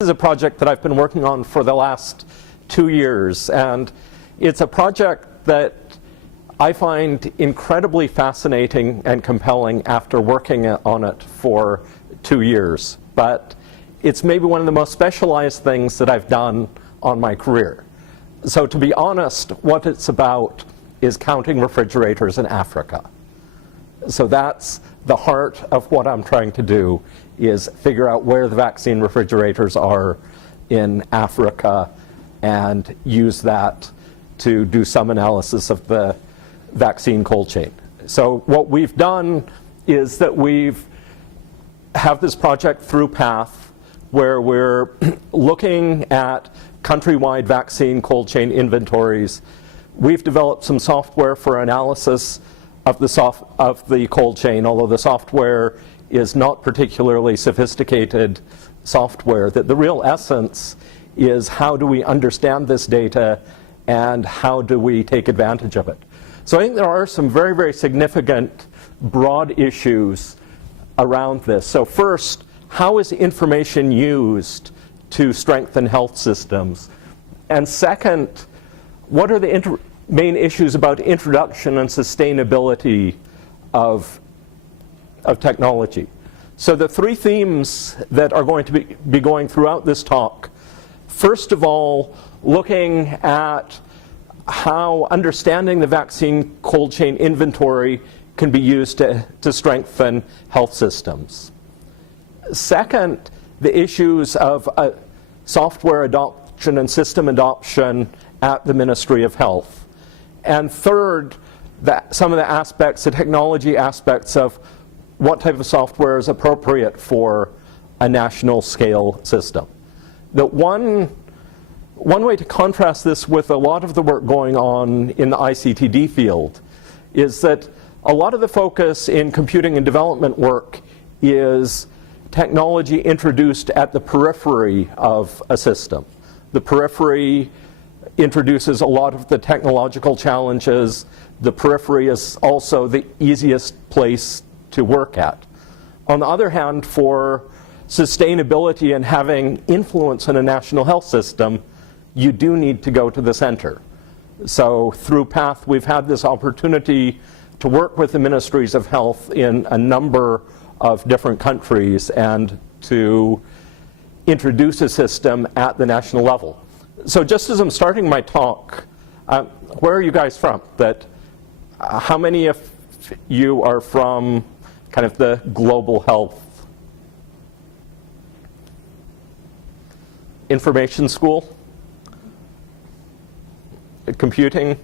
This is a project that I've been working on for the last 2 years, and it's a project that I find incredibly fascinating and compelling after working on it for 2 years. But it's maybe one of the most specialized things that I've done on my career. So to be honest, what it's about is counting refrigerators in Africa. So that's the heart of what I'm trying to do, is figure out where the vaccine refrigerators are in Africa and use that to do some analysis of the vaccine cold chain. So what we've done is that have this project through PATH where we're looking at countrywide vaccine cold chain inventories. We've developed some software for analysis of the cold chain, although the software is not particularly sophisticated software. That the real essence is how do we understand this data and how do we take advantage of it. So I think there are some very, very significant broad issues around this. So first, how is information used to strengthen health systems? And second, what are the main issues about introduction and sustainability of technology? So the three themes that are going to be going throughout this talk, first of all, looking at how understanding the vaccine cold chain inventory can be used to strengthen health systems. Second, the issues of software adoption and system adoption at the Ministry of Health. And third, some of the aspects, the technology aspects of what type of software is appropriate for a national scale system. The one way to contrast this with a lot of the work going on in the ICTD field is that a lot of the focus in computing and development work is technology introduced at the periphery of a system. The periphery introduces a lot of the technological challenges. The periphery is also the easiest place to work at. On the other hand, for sustainability and having influence in a national health system, you do need to go to the center. So through PATH, we've had this opportunity to work with the ministries of health in a number of different countries and to introduce a system at the national level. So just as I'm starting my talk, where are you guys from? How many of you are from kind of the global health information school? Computing?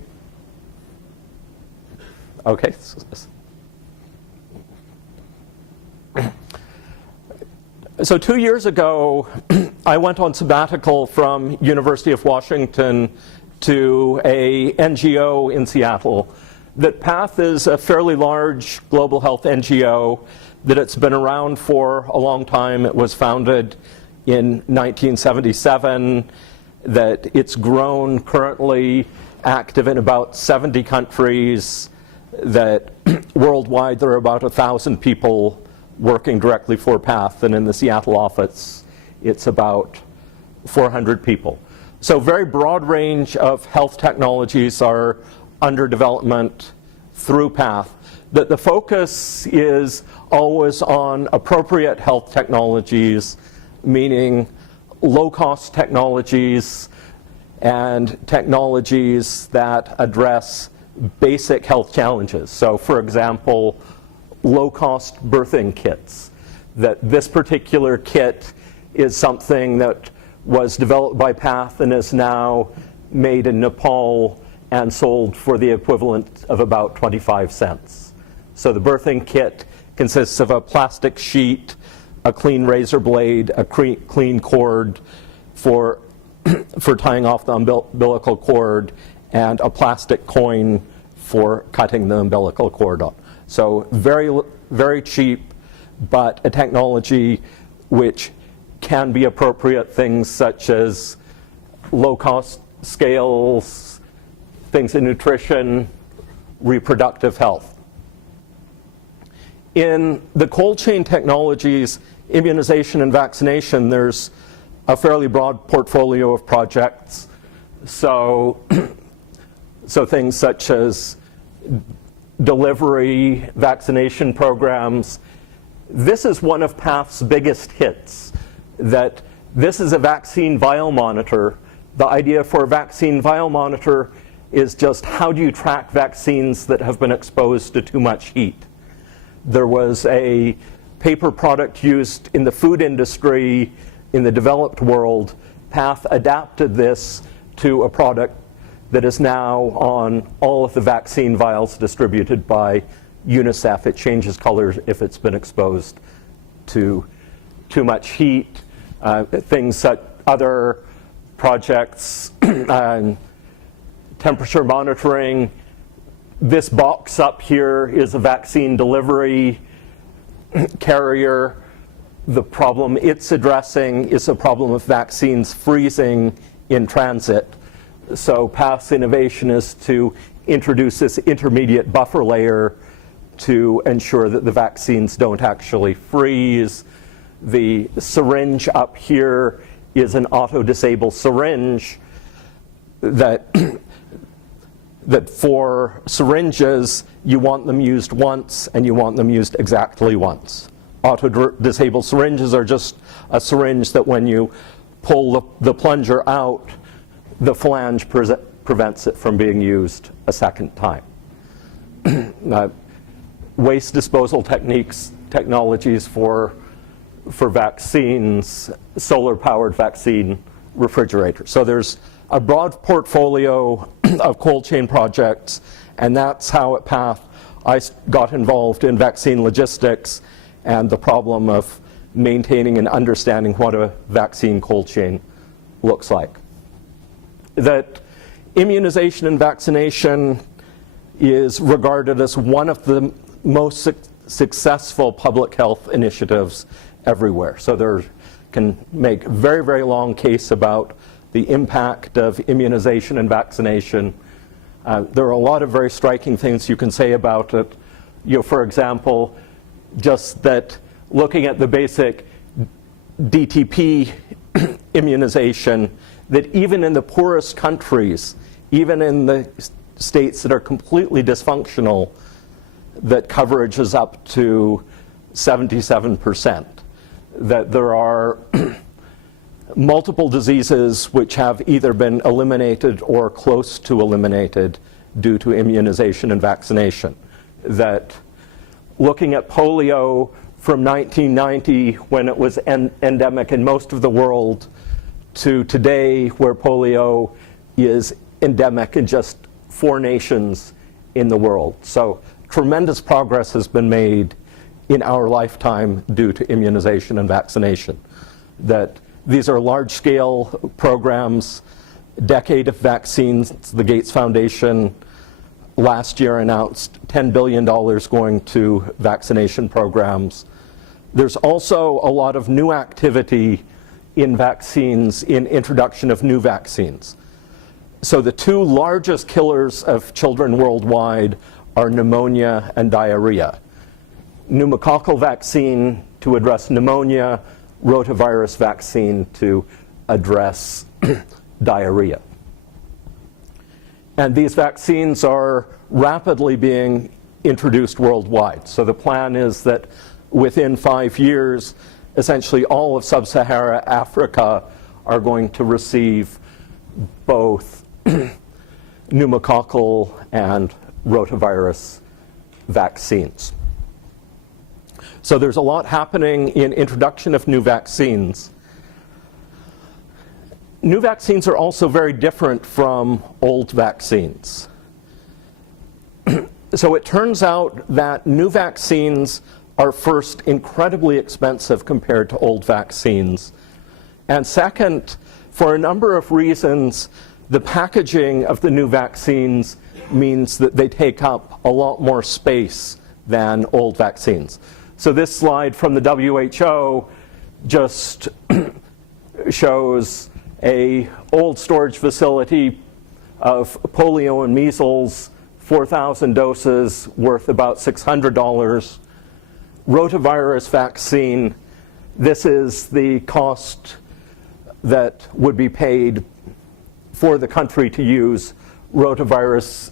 Okay. So 2 years ago, I went on sabbatical from University of Washington to a NGO in Seattle. That PATH is a fairly large global health NGO, that it's been around for a long time. It was founded in 1977, that it's grown, currently active in about 70 countries, that worldwide there are about 1,000 people working directly for PATH, and in the Seattle office it's about 400 people. So very broad range of health technologies are under development through PATH. That the focus is always on appropriate health technologies, meaning low-cost technologies and technologies that address basic health challenges. So for example, low-cost birthing kits. That this particular kit is something that was developed by PATH and is now made in Nepal and sold for the equivalent of about 25 cents. So the birthing kit consists of a plastic sheet, a clean razor blade, a clean cord for tying off the umbilical cord, and a plastic coin for cutting the umbilical cord on. So very, very cheap, but a technology which can be appropriate, things such as low-cost scales, things in nutrition, reproductive health. In the cold chain technologies, immunization and vaccination, there's a fairly broad portfolio of projects. So, so things such as delivery, vaccination programs. This is one of PATH's biggest hits, that this is a vaccine vial monitor. The idea for a vaccine vial monitor is just how do you track vaccines that have been exposed to too much heat. There was a paper product used in the food industry in the developed world. PATH adapted this to a product that is now on all of the vaccine vials distributed by UNICEF. It changes color if it's been exposed to too much heat. Things such other projects, temperature monitoring. This box up here is a vaccine delivery carrier. The problem it's addressing is a problem of vaccines freezing in transit. So PATH's innovation is to introduce this intermediate buffer layer to ensure that the vaccines don't actually freeze. The syringe up here is an auto-disable syringe that for syringes, you want them used once and you want them used exactly once. Auto-disable syringes are just a syringe that when you pull the plunger out, the flange prevents it from being used a second time. Waste disposal technologies for vaccines, solar-powered vaccine refrigerators. So there's a broad portfolio of cold chain projects, and that's how at PATH I got involved in vaccine logistics and the problem of maintaining and understanding what a vaccine cold chain looks like. That immunization and vaccination is regarded as one of the most successful public health initiatives everywhere. So there can make a very, very long case about the impact of immunization and vaccination. There are a lot of very striking things you can say about it. You know, for example, just that looking at the basic DTP immunization, that even in the poorest countries, even in the states that are completely dysfunctional, that coverage is up to 77%. That there are multiple diseases which have either been eliminated or close to eliminated due to immunization and vaccination. That looking at polio from 1990, when it was endemic in most of the world, to today, where polio is endemic in just 4 nations in the world. So tremendous progress has been made in our lifetime due to immunization and vaccination. That these are large-scale programs, decade of vaccines. The Gates Foundation last year announced $10 billion going to vaccination programs. There's also a lot of new activity in vaccines, in introduction of new vaccines. So the 2 largest killers of children worldwide are pneumonia and diarrhea. Pneumococcal vaccine to address pneumonia, rotavirus vaccine to address diarrhea. And these vaccines are rapidly being introduced worldwide. So the plan is that within 5 years, essentially all of sub-Saharan Africa are going to receive both pneumococcal and rotavirus vaccines. So there's a lot happening in introduction of new vaccines. New vaccines are also very different from old vaccines. So it turns out that new vaccines are first incredibly expensive compared to old vaccines. And second, for a number of reasons, the packaging of the new vaccines means that they take up a lot more space than old vaccines. So this slide from the WHO just shows an old storage facility of polio and measles, 4,000 doses worth about $600. Rotavirus vaccine, this is the cost that would be paid for the country to use rotavirus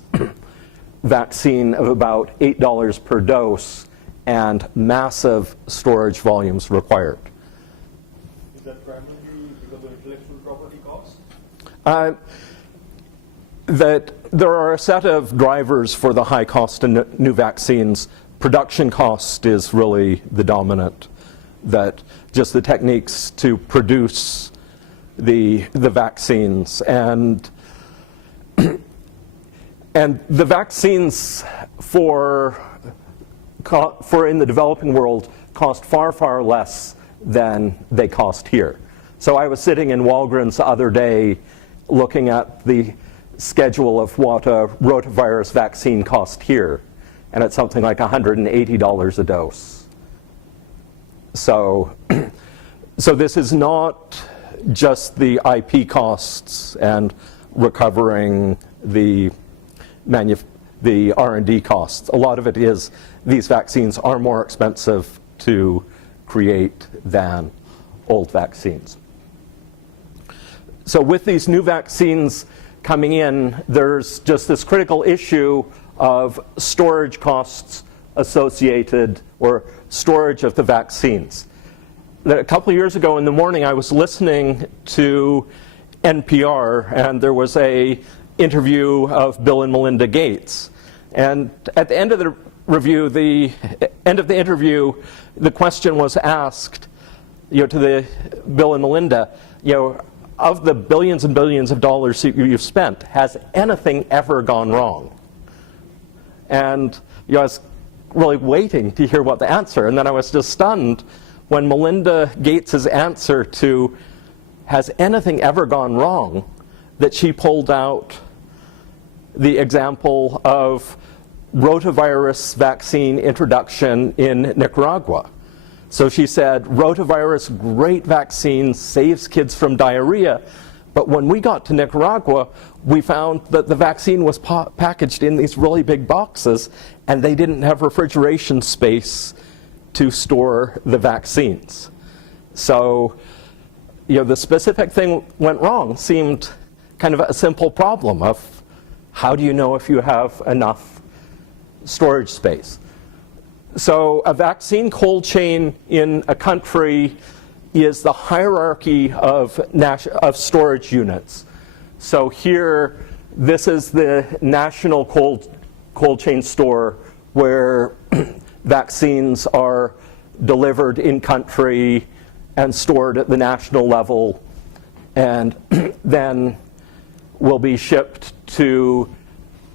vaccine of about $8 per dose and massive storage volumes required. Is that primarily because of intellectual property costs? That there are a set of drivers for the high cost of new vaccines. Production cost is really the dominant, that just the techniques to produce the vaccines, and the vaccines for in the developing world cost far, far less than they cost here. So I was sitting in Walgreens the other day looking at the schedule of what a rotavirus vaccine cost here, and it's something like $180 a dose. So this is not just the IP costs and recovering the R&D costs. A lot of it is these vaccines are more expensive to create than old vaccines. So with these new vaccines coming in, there's just this critical issue of storage costs associated, or storage of the vaccines. A couple of years ago in the morning, I was listening to NPR, and there was a interview of Bill and Melinda Gates. And at the end of the interview, the question was asked, to the Bill and Melinda, of the billions and billions of dollars you've spent, has anything ever gone wrong? And I was really waiting to hear what the answer, and then I was just stunned when Melinda Gates' answer to has anything ever gone wrong, that she pulled out the example of rotavirus vaccine introduction in Nicaragua. So she said, rotavirus, great vaccine, saves kids from diarrhea. But when we got to Nicaragua, we found that the vaccine was packaged in these really big boxes, and they didn't have refrigeration space to store the vaccines. So, the specific thing went wrong seemed kind of a simple problem of how do you know if you have enough storage space? So a vaccine cold chain in a country is the hierarchy of storage units. So here, this is the national cold chain store where vaccines are delivered in country and stored at the national level, and then will be shipped to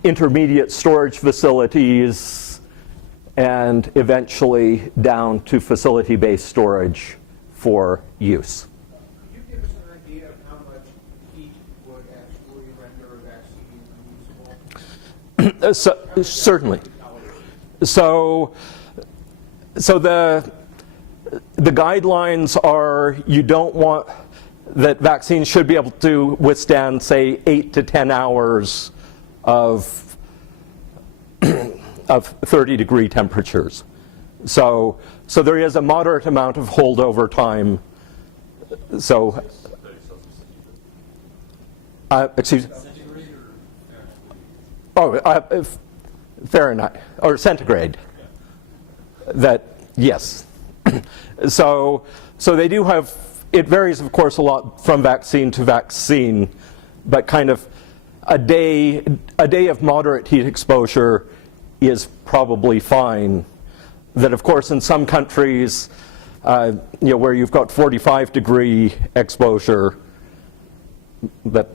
intermediate storage facilities and eventually down to facility-based storage for use. Could you give us an idea of how much heat would actually render a vaccine unusable? Certainly. So the guidelines are you don't want that vaccines should be able to withstand, say, 8 to 10 hours of 30-degree temperatures. So there is a moderate amount of holdover time. So, excuse me. Fahrenheit or centigrade. That, yes. So they do have. It varies, of course, a lot from vaccine to vaccine, but kind of a day of moderate heat exposure is probably fine. That, of course, in some countries, where you've got 45-degree exposure, that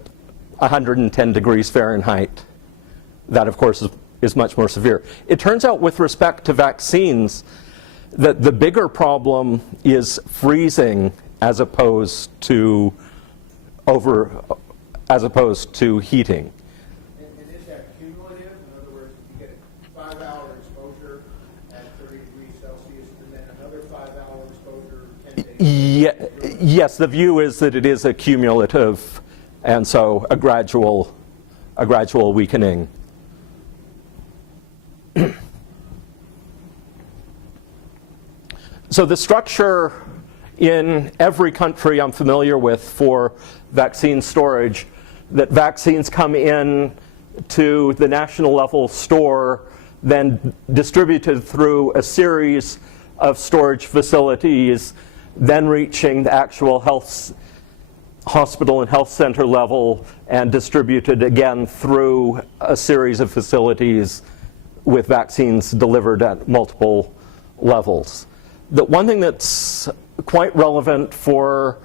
110 degrees Fahrenheit, that, of course, is much more severe. It turns out, with respect to vaccines, that the bigger problem is freezing as opposed to heating. And is that cumulative? In other words, you get a 5-hour exposure at 30 degrees Celsius, and then another 5-hour exposure 10 days? Yes, the view is that it is a cumulative, and so a gradual weakening. So the structure in every country I'm familiar with for vaccine storage, that vaccines come in to the national level store, then distributed through a series of storage facilities, then reaching the actual hospital and health center level, and distributed again through a series of facilities with vaccines delivered at multiple levels. The one thing that's quite relevant for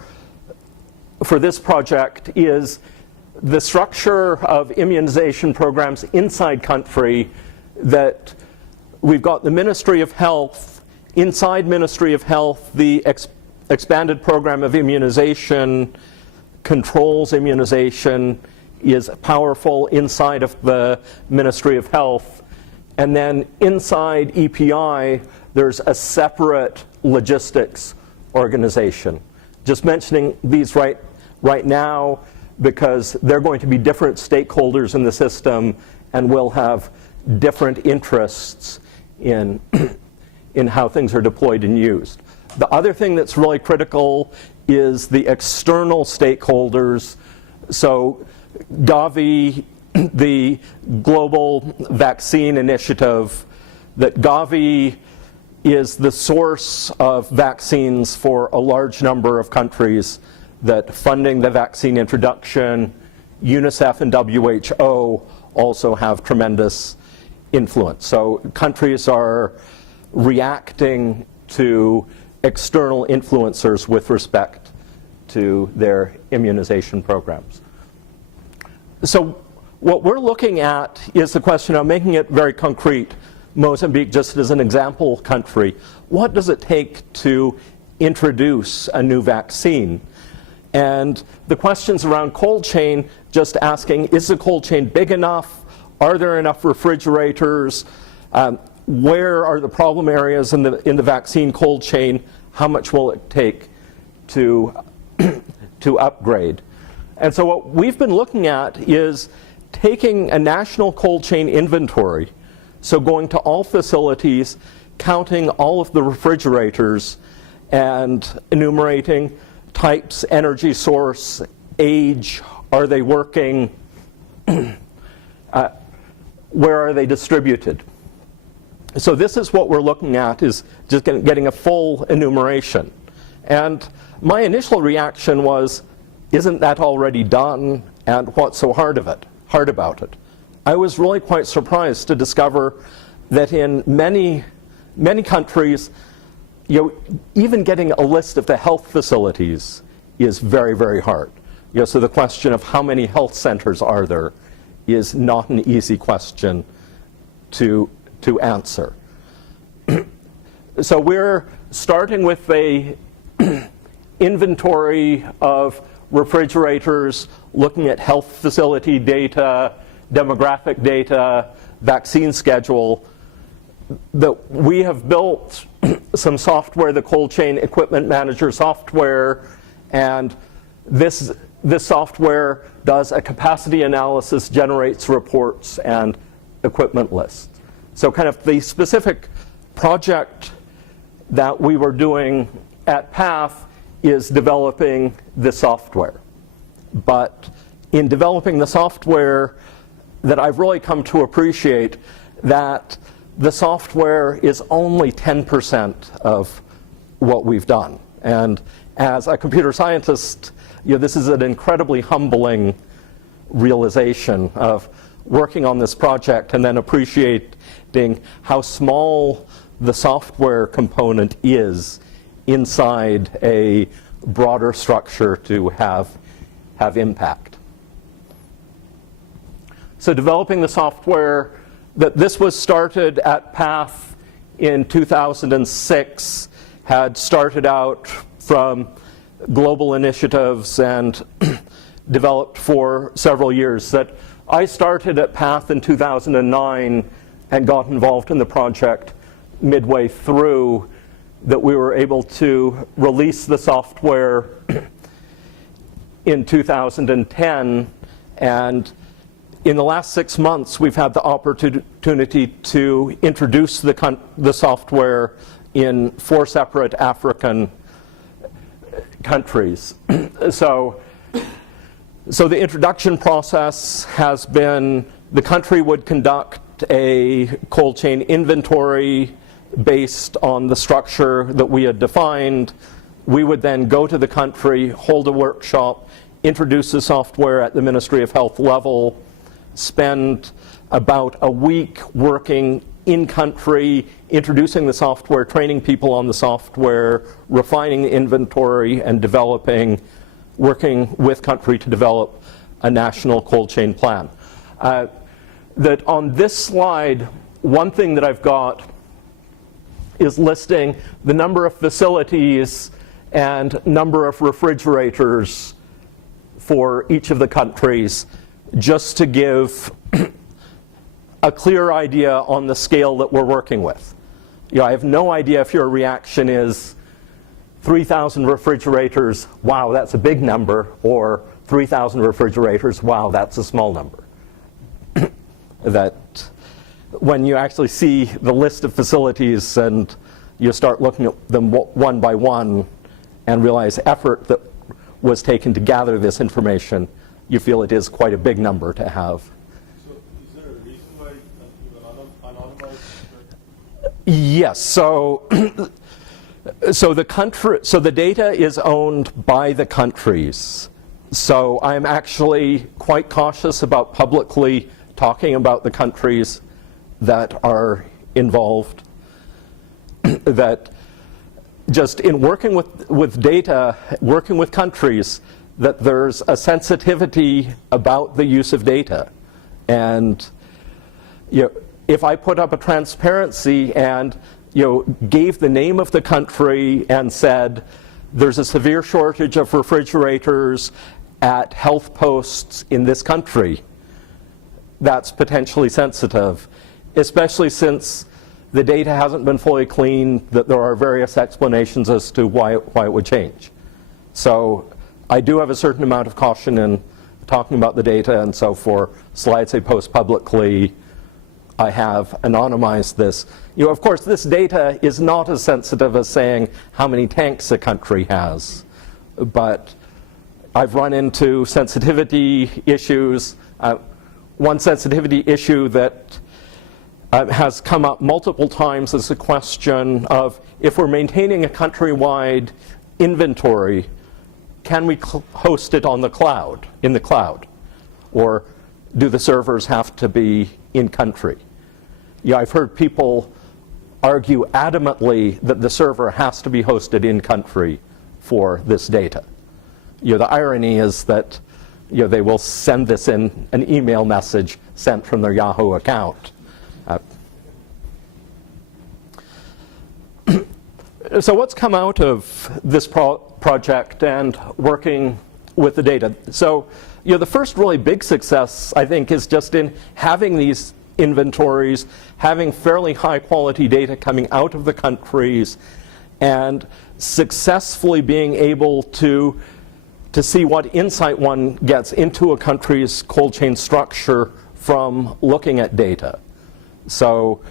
this project is the structure of immunization programs inside country, that we've got the Ministry of Health. Inside Ministry of Health, the expanded program of immunization controls immunization, is powerful inside of the Ministry of Health. And then inside EPI, there's a separate logistics organization. Just mentioning these right now because they're going to be different stakeholders in the system and will have different interests in how things are deployed and used. The other thing that's really critical is the external stakeholders. So Gavi, the Global Vaccine Initiative, that Gavi is the source of vaccines for a large number of countries, that funding the vaccine introduction, UNICEF and WHO also have tremendous influence. So countries are reacting to external influencers with respect to their immunization programs. So what we're looking at is the question of making it very concrete. Mozambique, just as an example country, what does it take to introduce a new vaccine? And the questions around cold chain, just asking, is the cold chain big enough? Are there enough refrigerators? Where are the problem areas in the vaccine cold chain? How much will it take to upgrade? And so what we've been looking at is taking a national cold chain inventory, so going to all facilities, counting all of the refrigerators, and enumerating types, energy source, age, are they working, where are they distributed? So this is what we're looking at, is just getting a full enumeration. And my initial reaction was, isn't that already done, and what's so hard about it? I was really quite surprised to discover that in many countries, even getting a list of the health facilities is very, very hard. So the question of how many health centers are there is not an easy question to answer. So we're starting with a inventory of refrigerators, looking at health facility data, demographic data, vaccine schedule. That we have built some software, the Cold Chain Equipment Manager software, and this software does a capacity analysis, generates reports and equipment lists. So kind of the specific project that we were doing at PATH is developing the software. But in developing the software, that I've really come to appreciate that the software is only 10% of what we've done. And as a computer scientist, this is an incredibly humbling realization of working on this project and then appreciating how small the software component is inside a broader structure to have impact. So developing the software, this was started at PATH in 2006, had started out from global initiatives and developed for several years. That I started at PATH in 2009 and got involved in the project midway through, that we were able to release the software in 2010, and in the last 6 months we've had the opportunity to introduce the software in 4 separate African countries. So the introduction process has been the country would conduct a cold chain inventory based on the structure that we had defined. We would then go to the country, hold a workshop, introduce the software at the Ministry of Health level, spend about a week working in country, introducing the software, training people on the software, refining the inventory, and working with country to develop a national cold chain plan. That on this slide, one thing that I've got is listing the number of facilities and number of refrigerators for each of the countries, just to give a clear idea on the scale that we're working with. I have no idea if your reaction is 3,000 refrigerators, wow, that's a big number, or 3,000 refrigerators, wow, that's a small number. That when you actually see the list of facilities and you start looking at them one by one and realize effort that was taken to gather this information, you feel it is quite a big number to have. So is there a reason why you anonymize? Yes, so the data is owned by the countries. So I'm actually quite cautious about publicly talking about the countries that are involved. That just in working with data, working with countries, that there's a sensitivity about the use of data. And if I put up a transparency and gave the name of the country and said there's a severe shortage of refrigerators at health posts in this country, that's potentially sensitive, especially since the data hasn't been fully cleaned, that there are various explanations as to why it would change. So I do have a certain amount of caution in talking about the data, and so for slides I post publicly, I have anonymized this. Of course, this data is not as sensitive as saying how many tanks a country has, but I've run into sensitivity issues. One sensitivity issue that has come up multiple times is the question of, if we're maintaining a countrywide inventory, can we host it on the cloud, in the cloud? Or do the servers have to be in country? I've heard people argue adamantly that the server has to be hosted in country for this data. The irony is that they will send this in an email message sent from their Yahoo account. So what's come out of this project and working with the data? So the first really big success, I think, is just in having these inventories, having fairly high quality data coming out of the countries, and successfully being able to see what insight one gets into a country's cold chain structure from looking at data. So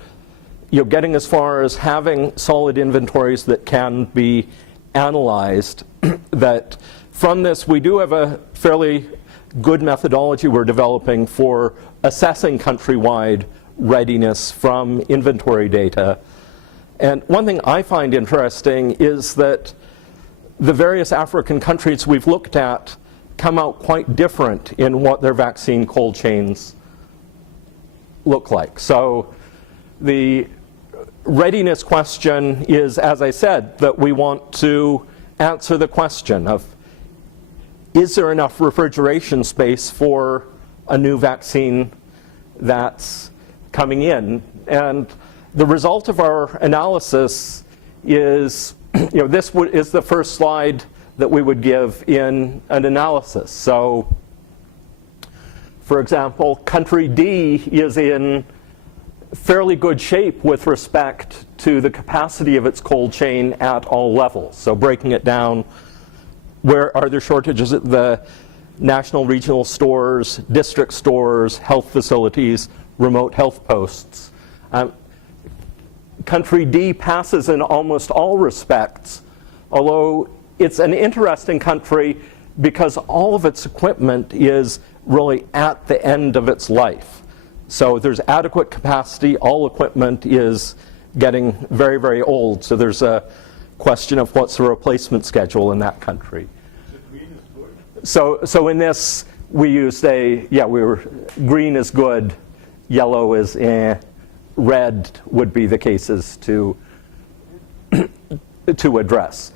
getting as far as having solid inventories that can be analyzed, that from this we do have a fairly good methodology we're developing for assessing countrywide readiness from inventory data. And one thing I find interesting is that the various African countries we've looked at come out quite different in what their vaccine cold chains look like. So the readiness question is, as I said, that we want to answer the question of, is there enough refrigeration space for a new vaccine that's coming in? And the result of our analysis is, this is the first slide that we would give in an analysis. So, for example, country D is in fairly good shape with respect to the capacity of its cold chain at all levels. So breaking it down, where are there shortages at the national regional stores, district stores, health facilities, remote health posts? Country D passes in almost all respects, although it's an interesting country because all of its equipment is really at the end of its life. So there's adequate capacity. All equipment is getting very, very old. So there's a question of what's the replacement schedule in that country. Green is good? So in this, we used green is good, yellow is red would be the cases to address.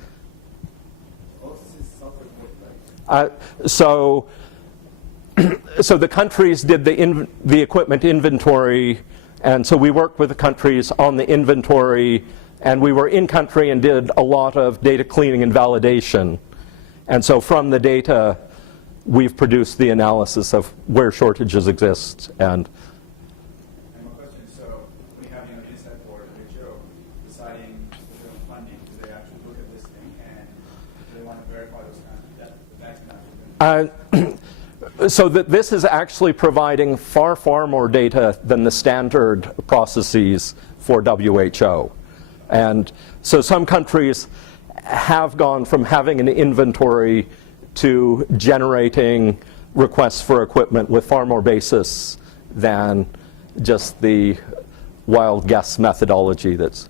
So the countries did the equipment inventory, and so we worked with the countries on the inventory, and we were in country and did a lot of data cleaning and validation. And so from the data, we've produced the analysis of where shortages exist. And my question is, so when you have an inside board, WHO, deciding funding, do they actually look at this thing and do they want to verify those kinds of data? so that this is actually providing far, far more data than the standard processes for WHO. And so some countries have gone from having an inventory to generating requests for equipment with far more basis than just the wild guess methodology that's.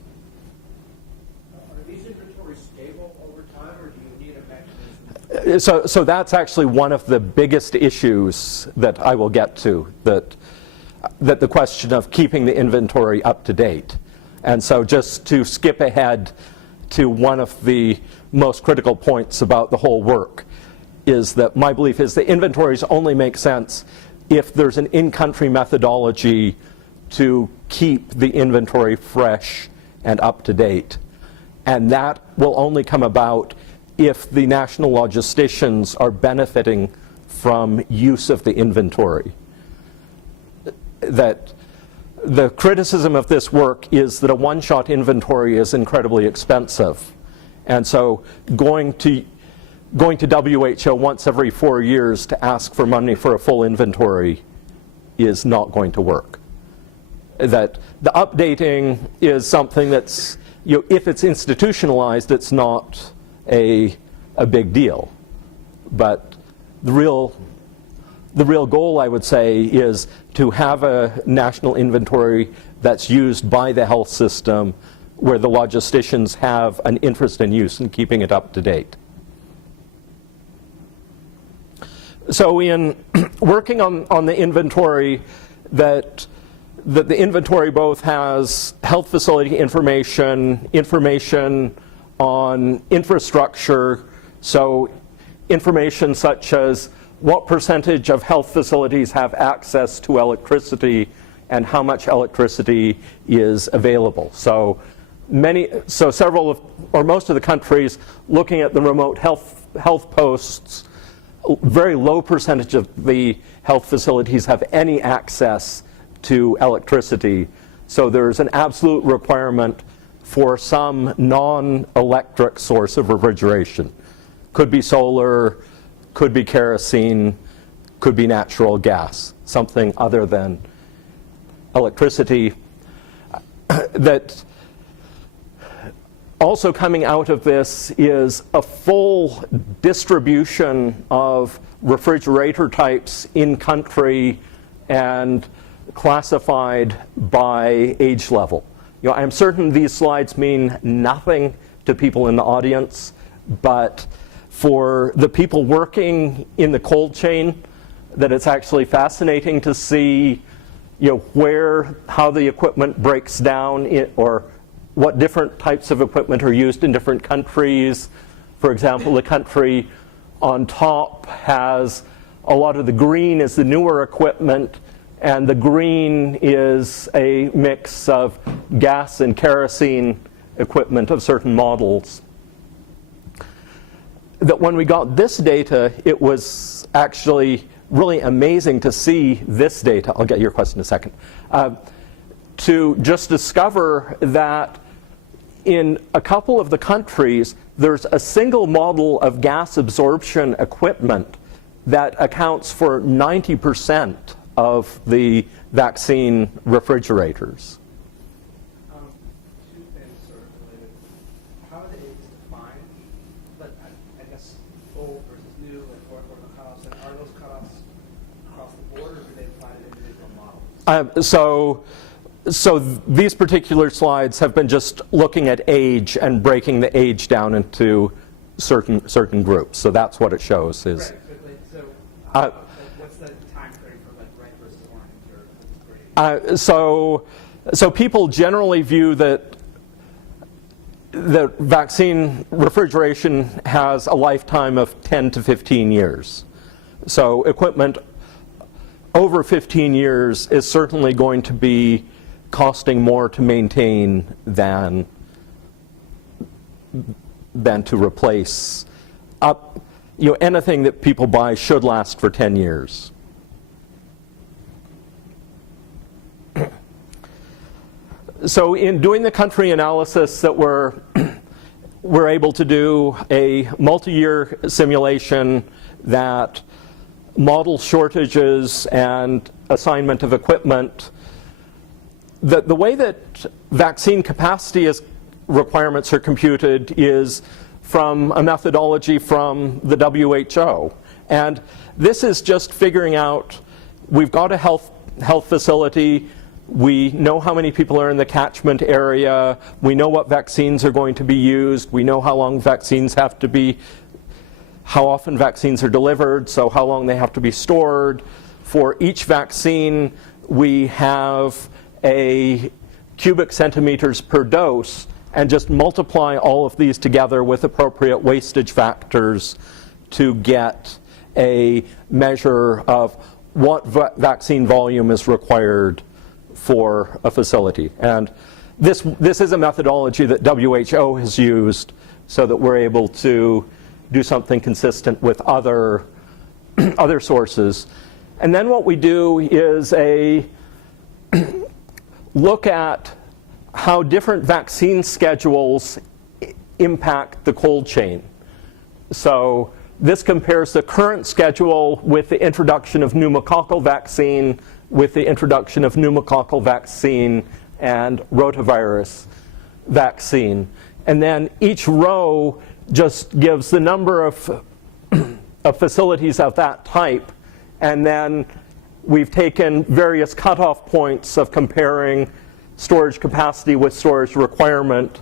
Are these inventories stable over time, or do you need a mechanism? So that's actually one of the biggest issues that I will get to, that the question of keeping the inventory up to date. And so just to skip ahead to one of the most critical points about the whole work is that my belief is that inventories only make sense if there's an in-country methodology to keep the inventory fresh and up to date. And that will only come about if the national logisticians are benefiting from use of the inventory. That the criticism of this work is that a one-shot inventory is incredibly expensive. And so going to WHO once every 4 years to ask for money for a full inventory is not going to work. That the updating is something that's, if it's institutionalized, it's not a big deal. But the real goal, I would say, is to have a national inventory that's used by the health system where the logisticians have an interest in use and keeping it up to date. So in working on the inventory, that the inventory both has health facility information on infrastructure, so information such as what percentage of health facilities have access to electricity and how much electricity is available. So several of, or most of the countries looking at the remote health posts, very low percentage of the health facilities have any access to electricity. So there's an absolute requirement for some non-electric source of refrigeration. Could be solar, could be kerosene, could be natural gas, something other than electricity. That also coming out of this is a full distribution of refrigerator types in country and classified by age level. I'm certain these slides mean nothing to people in the audience, but for the people working in the cold chain, that it's actually fascinating to see how the equipment breaks down or what different types of equipment are used in different countries. For example, the country on top has a lot of the green is the newer equipment, and the green is a mix of gas and kerosene equipment of certain models. That when we got this data, it was actually really amazing to see this data. I'll get your question in a second. To just discover that in a couple of the countries, there's a single model of gas absorption equipment that accounts for 90% of the vaccine refrigerators. Two things sort of related. How are the aids defined? But board, or do they apply to individual models? So these particular slides have been just looking at age and breaking the age down into certain groups. So that's what it shows. Is right, so what's the time frame for like red versus orange or green? So people generally view that vaccine refrigeration has a lifetime of 10 to 15 years. So equipment over 15 years is certainly going to be costing more to maintain than to replace. Anything that people buy should last for 10 years. So in doing the country analysis that we're able to do a multi-year simulation that models shortages and assignment of equipment. The way that vaccine capacity requirements are computed is from a methodology from the WHO. And this is just figuring out, we've got a health facility, we know how many people are in the catchment area, we know what vaccines are going to be used, we know how long vaccines have to be, how often vaccines are delivered, so how long they have to be stored. For each vaccine, we have a cubic centimeters per dose, and just multiply all of these together with appropriate wastage factors to get a measure of what vaccine volume is required for a facility. And this is a methodology that WHO has used so that we're able to do something consistent with other sources. And then what we do is look at how different vaccine schedules impact the cold chain. So this compares the current schedule with the introduction of pneumococcal vaccine with the introduction of pneumococcal vaccine and rotavirus vaccine. And then each row just gives the number of facilities of that type. And then we've taken various cutoff points of comparing storage capacity with storage requirement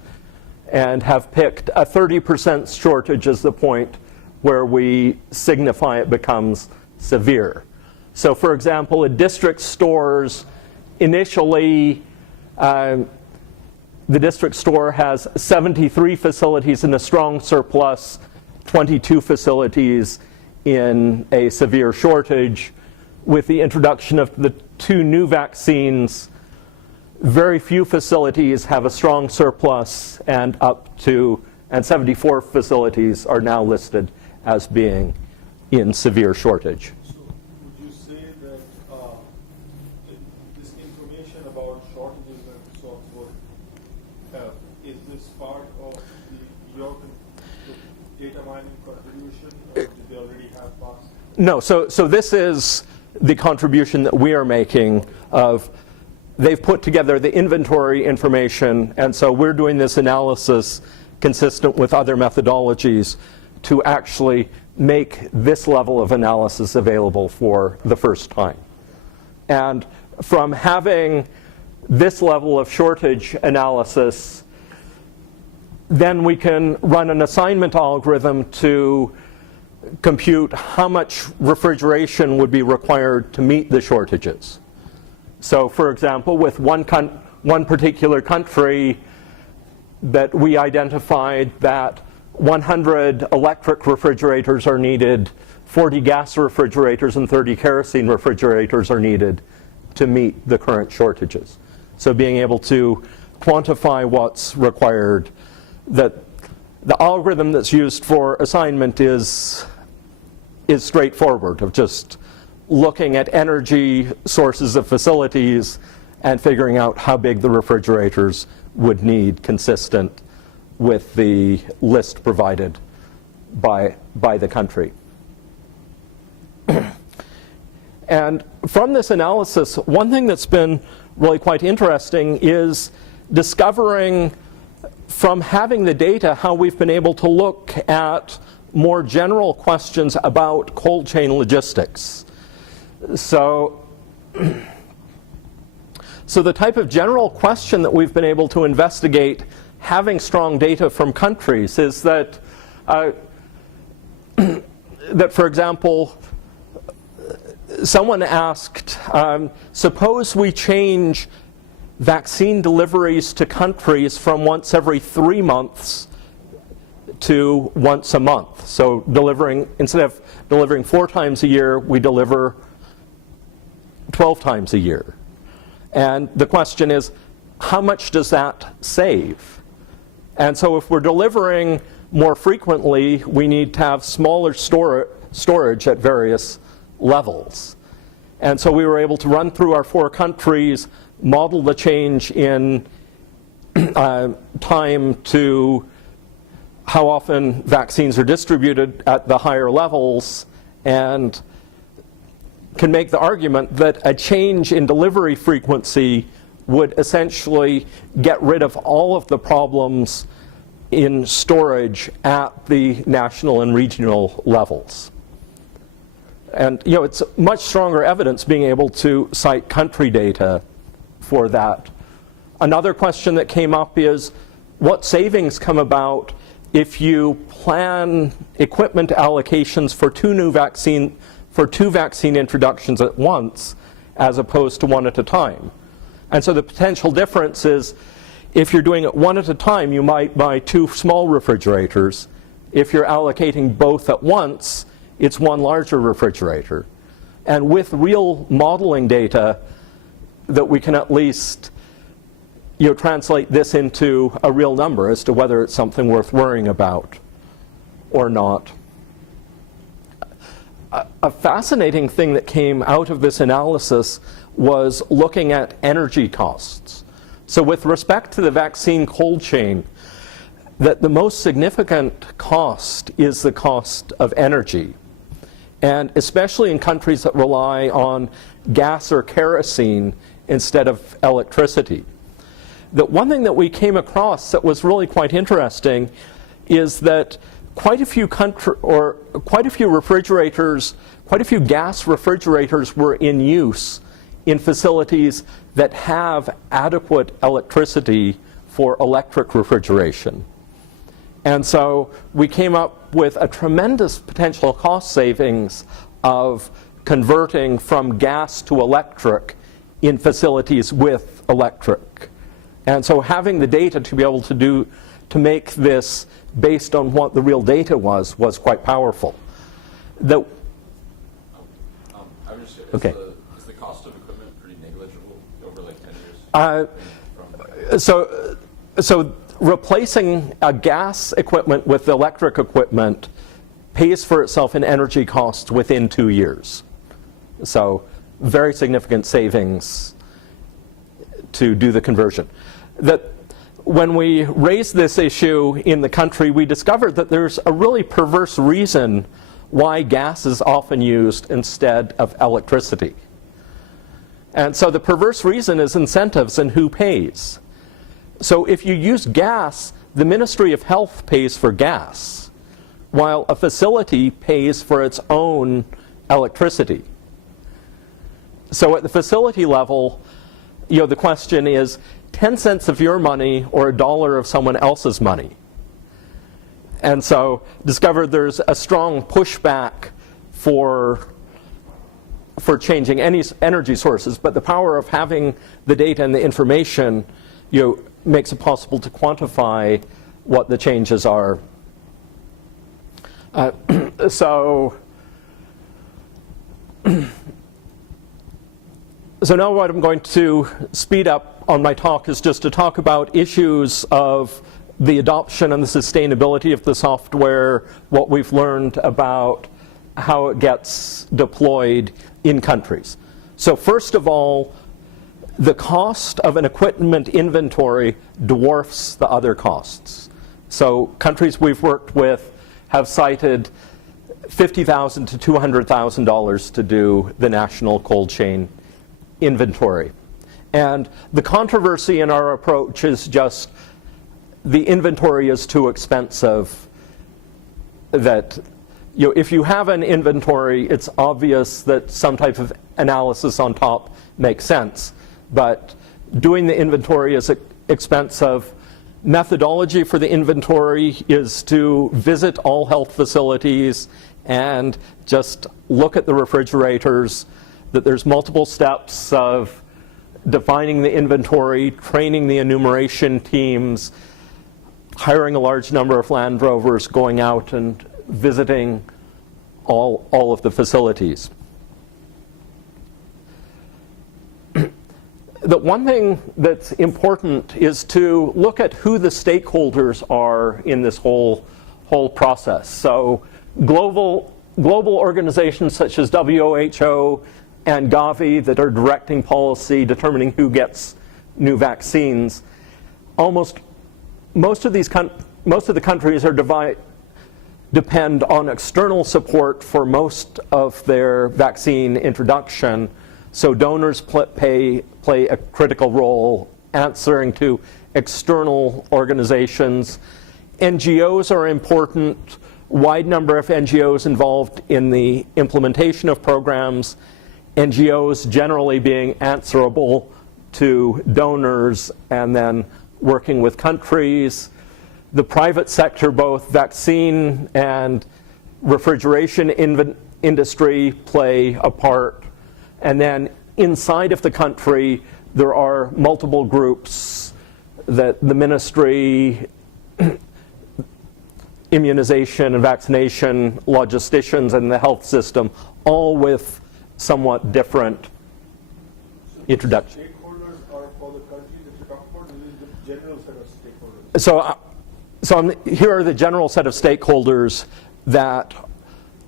and have picked a 30% shortage as the point where we signify it becomes severe. So for example, a district stores initially, the district store has 73 facilities in a strong surplus, 22 facilities in a severe shortage. With the introduction of the 2 new vaccines, very few facilities have a strong surplus, and 74 facilities are now listed as being in severe shortage. So would you say that this information about shortages and so forth, is this part of your data mining contribution, or did they already have passed? No, so this is the contribution that we are making of, they've put together the inventory information, and so we're doing this analysis consistent with other methodologies to actually make this level of analysis available for the first time. And from having this level of shortage analysis, then we can run an assignment algorithm to compute how much refrigeration would be required to meet the shortages. So for example, with one particular country that we identified that 100 electric refrigerators are needed, 40 gas refrigerators and 30 kerosene refrigerators are needed to meet the current shortages. So being able to quantify what's required, that the algorithm that's used for assignment is straightforward, of just looking at energy sources of facilities and figuring out how big the refrigerators would need consistent with the list provided by the country. And from this analysis, one thing that's been really quite interesting is discovering, from having the data, how we've been able to look at more general questions about cold chain logistics. So the type of general question that we've been able to investigate having strong data from countries is that, that for example, someone asked, suppose we change vaccine deliveries to countries from once every 3 months to once a month. So instead of delivering 4 times a year, we deliver 12 times a year. And the question is, how much does that save? And so if we're delivering more frequently, we need to have smaller storage at various levels. And so we were able to run through our 4 countries, model the change in time to how often vaccines are distributed at the higher levels, and can make the argument that a change in delivery frequency would essentially get rid of all of the problems in storage at the national and regional levels. And it's much stronger evidence being able to cite country data for that. Another question that came up is, what savings come about if you plan equipment allocations for 2 vaccine introductions at once, as opposed to 1 at a time? And so the potential difference is, if you're doing it 1 at a time, you might buy 2 small refrigerators. If you're allocating both at once, it's 1 larger refrigerator. And with real modeling data, that we can at least translate this into a real number as to whether it's something worth worrying about or not. A fascinating thing that came out of this analysis was looking at energy costs. So with respect to the vaccine cold chain, that the most significant cost is the cost of energy. And especially in countries that rely on gas or kerosene instead of electricity. The one thing that we came across that was really quite interesting is that quite a few refrigerators, quite a few gas refrigerators were in use in facilities that have adequate electricity for electric refrigeration. And so we came up with a tremendous potential cost savings of converting from gas to electric in facilities with electric. And so having the data to be able to make this based on what the real data was quite powerful. I'm interested, okay. Is the cost of equipment pretty negligible over like 10 years? So replacing a gas equipment with electric equipment pays for itself in energy costs within 2 years. So very significant savings to do the conversion. That when we raised this issue in the country, we discovered that there's a really perverse reason why gas is often used instead of electricity. And so the perverse reason is incentives and who pays. So if you use gas, the Ministry of Health pays for gas, while a facility pays for its own electricity. So at the facility level, the question is 10 cents of your money or $1 of someone else's money. And so discovered there's a strong pushback for changing any energy sources, but the power of having the data and the information makes it possible to quantify what the changes are. So now what I'm going to speed up on my talk is just to talk about issues of the adoption and the sustainability of the software, what we've learned about how it gets deployed in countries. So first of all, the cost of an equipment inventory dwarfs the other costs. So countries we've worked with have cited $50,000 to $200,000 to do the national cold chain inventory. And the controversy in our approach is just the inventory is too expensive, that if you have an inventory, it's obvious that some type of analysis on top makes sense. But doing the inventory is expensive. Methodology for the inventory is to visit all health facilities and just look at the refrigerators, that there's multiple steps of defining the inventory, training the enumeration teams, hiring a large number of Land Rovers, going out and visiting all of the facilities. The one thing that's important is to look at who the stakeholders are in this whole process. So global organizations such as WHO and Gavi that are directing policy, determining who gets new vaccines. Most of the countries depend on external support for most of their vaccine introduction. So donors play a critical role answering to external organizations. NGOs are important. Wide number of NGOs involved in the implementation of programs. NGOs generally being answerable to donors and then working with countries. The private sector, both vaccine and refrigeration industry, play a part. And then inside of the country, there are multiple groups that the ministry, immunization and vaccination, logisticians, and the health system, all with somewhat different introduction. Stakeholders are for the country that you talk about, or is it the general set of stakeholders? Here are the general set of stakeholders that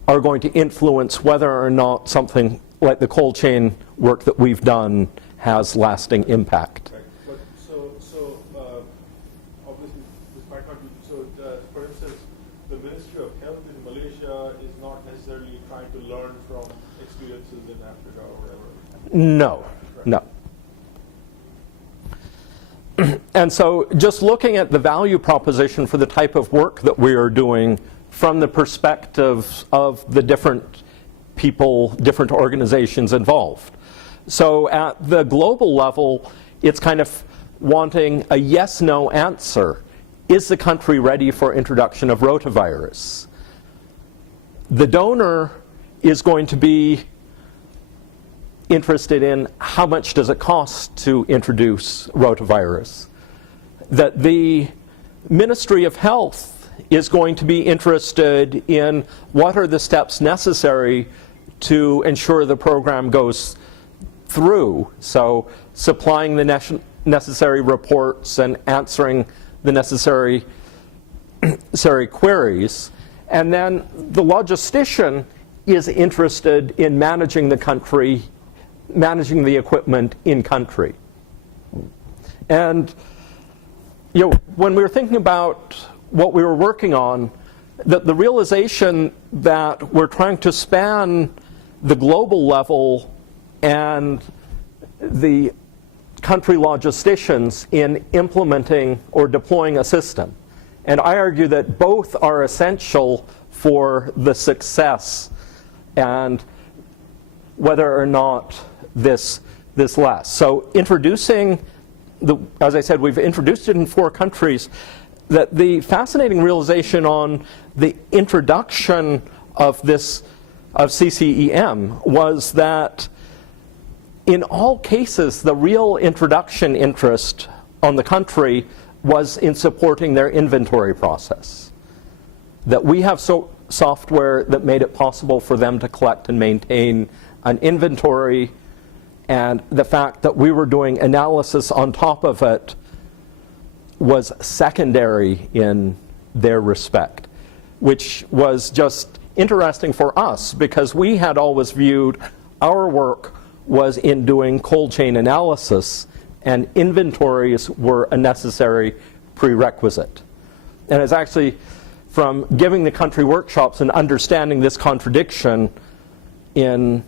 are going to influence whether or not something like the cold chain work that we've done has lasting impact. Right. But obviously this might not be, for instance, the Ministry of Health in Malaysia is not necessarily trying to learn from experiences in Africa or whatever. No, no. And so just looking at the value proposition for the type of work that we are doing from the perspective of the different people, different organizations involved. So at the global level, it's kind of wanting a yes-no answer. Is the country ready for introduction of rotavirus? The donor is going to be interested in how much does it cost to introduce rotavirus. That the Ministry of Health is going to be interested in what are the steps necessary to ensure the program goes through. So supplying the necessary reports and answering the necessary queries. And then the logistician is interested in managing the country, managing the equipment in country. And when we were thinking about what we were working on, the realization that we're trying to span the global level and the country logisticians in implementing or deploying a system. And I argue that both are essential for the success and whether or not this lasts. So introducing, as I said, we've introduced it in 4 countries. That the fascinating realization on the introduction of CCEM was that in all cases, the real introduction interest on the country was in supporting their inventory process. That we have software that made it possible for them to collect and maintain an inventory, and the fact that we were doing analysis on top of it was secondary in their respect, which was just interesting for us because we had always viewed our work was in doing cold chain analysis, and inventories were a necessary prerequisite. And it's actually from giving the country workshops and understanding this contradiction in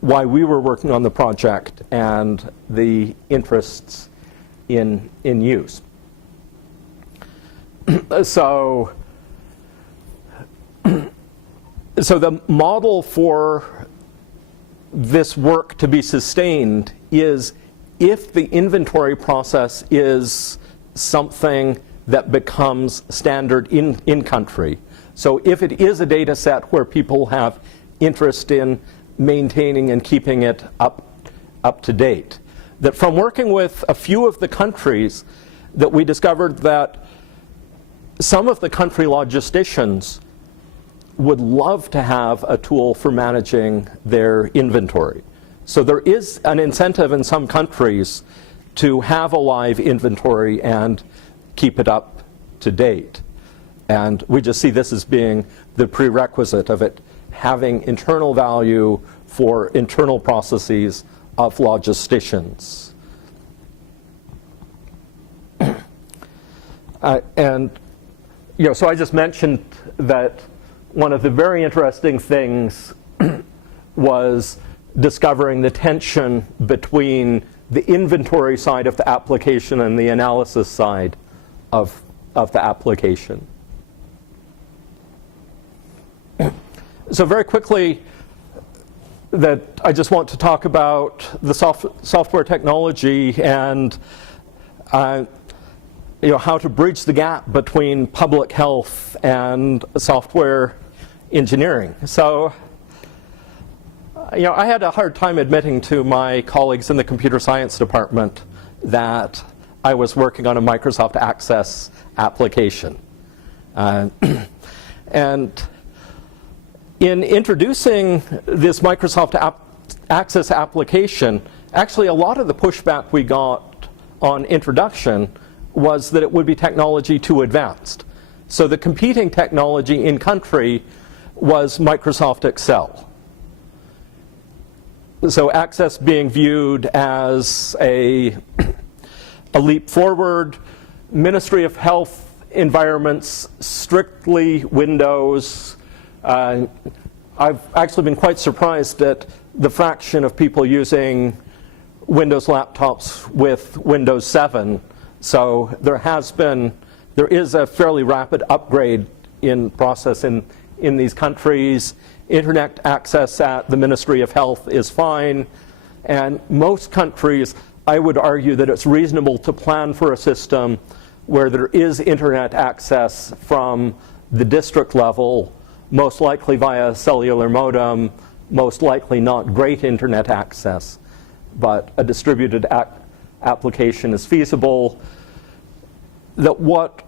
why we were working on the project and the interests in use. So the model for this work to be sustained is if the inventory process is something that becomes standard in country. So if it is a data set where people have interest in maintaining and keeping it up to date, that from working with a few of the countries that we discovered that some of the country logisticians would love to have a tool for managing their inventory. So there is an incentive in some countries to have a live inventory and keep it up to date. And we just see this as being the prerequisite of it having internal value for internal processes of logisticians. And so I just mentioned that one of the very interesting things was discovering the tension between the inventory side of the application and the analysis side of the application. So very quickly, that I just want to talk about the software technology and how to bridge the gap between public health and software engineering. So, I had a hard time admitting to my colleagues in the computer science department that I was working on a Microsoft Access application. And in introducing this Microsoft Access application, actually a lot of the pushback we got on introduction was that it would be technology too advanced. So the competing technology in country was Microsoft Excel. So Access being viewed as a leap forward, Ministry of Health environments, strictly Windows. I've actually been quite surprised at the fraction of people using Windows laptops with Windows 7. So there is a fairly rapid upgrade in process in these countries. Internet access at the Ministry of Health is fine. And most countries, I would argue that it's reasonable to plan for a system where there is internet access from the district level, most likely via cellular modem, most likely not great internet access, but a distributed application is feasible. That what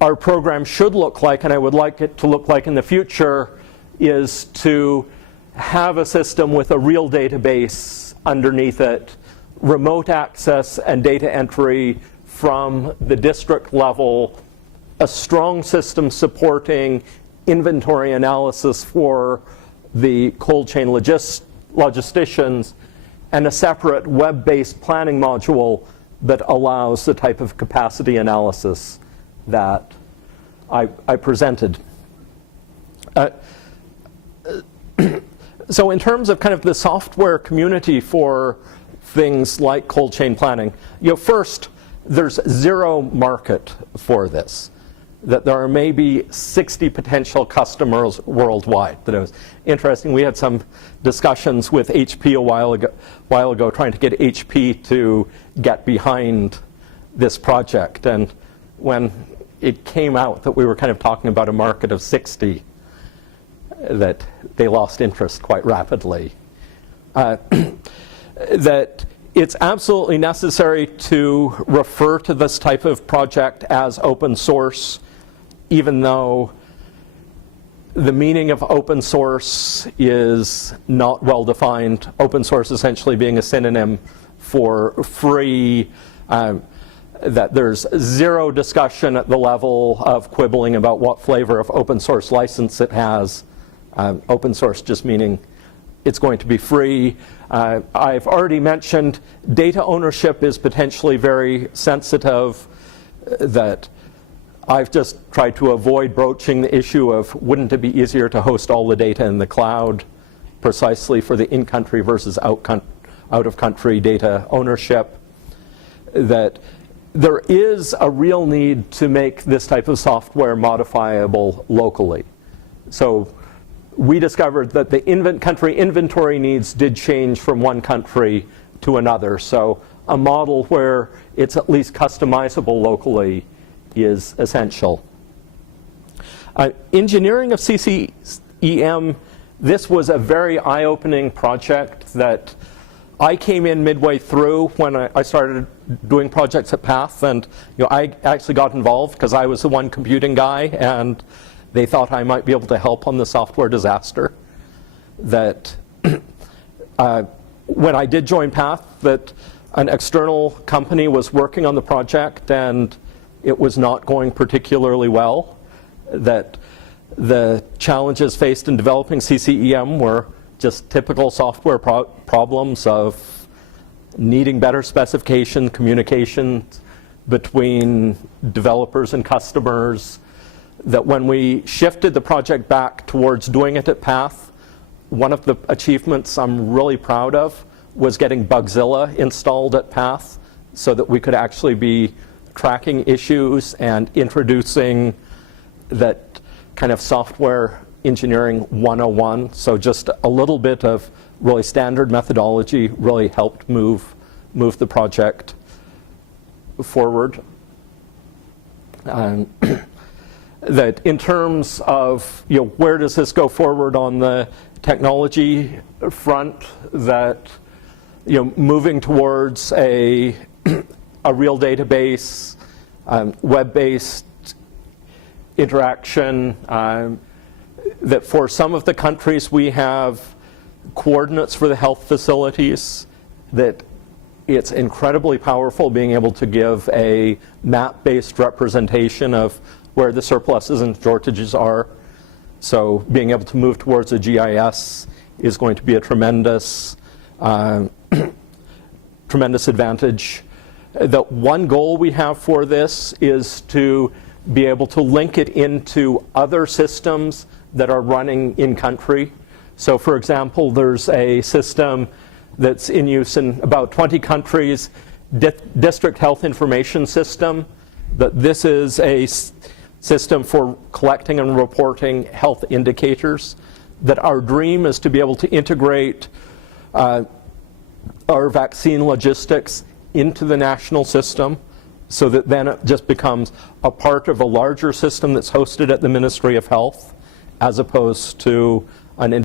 our program should look like, and I would like it to look like in the future, is to have a system with a real database underneath it, remote access and data entry from the district level, a strong system supporting inventory analysis for the cold chain logisticians, and a separate web-based planning module that allows the type of capacity analysis that I presented. So in terms of kind of the software community for things like cold chain planning, first, there's zero market for this. That there are maybe 60 potential customers worldwide. That it was interesting. We had some discussions with HP a while ago trying to get HP to get behind this project. And when it came out that we were kind of talking about a market of 60, that they lost interest quite rapidly. That it's absolutely necessary to refer to this type of project as open source, even though the meaning of open source is not well defined. Open source essentially being a synonym for free, that there's zero discussion at the level of quibbling about what flavor of open source license it has. Open source just meaning it's going to be free. I've already mentioned data ownership is potentially very sensitive, that I've just tried to avoid broaching the issue of wouldn't it be easier to host all the data in the cloud, precisely for the in-country versus out-of-country data ownership. That there is a real need to make this type of software modifiable locally. So we discovered that the country inventory needs did change from one country to another. So a model where it's at least customizable locally is essential. Engineering of CCEM, this was a very eye-opening project that I came in midway through when I started doing projects at Path, and I actually got involved because I was the one computing guy, and they thought I might be able to help on the software disaster. That when I did join Path, that an external company was working on the project and it was not going particularly well. That the challenges faced in developing CCEM were just typical software problems of needing better specification, communication between developers and customers. That when we shifted the project back towards doing it at Path, one of the achievements I'm really proud of was getting Bugzilla installed at Path so that we could actually be tracking issues and introducing that kind of software engineering 101. So just a little bit of really standard methodology really helped move the project forward. That in terms of where does this go forward on the technology front, that moving towards a real database, web-based interaction, that for some of the countries we have coordinates for the health facilities, that it's incredibly powerful being able to give a map-based representation of where the surpluses and shortages are. So being able to move towards a GIS is going to be a tremendous advantage. The one goal we have for this is to be able to link it into other systems that are running in country. So for example, there's a system that's in use in about 20 countries, District Health Information System. That this is a system for collecting and reporting health indicators. That our dream is to be able to integrate our vaccine logistics into the national system, so that then it just becomes a part of a larger system that's hosted at the Ministry of Health, as opposed to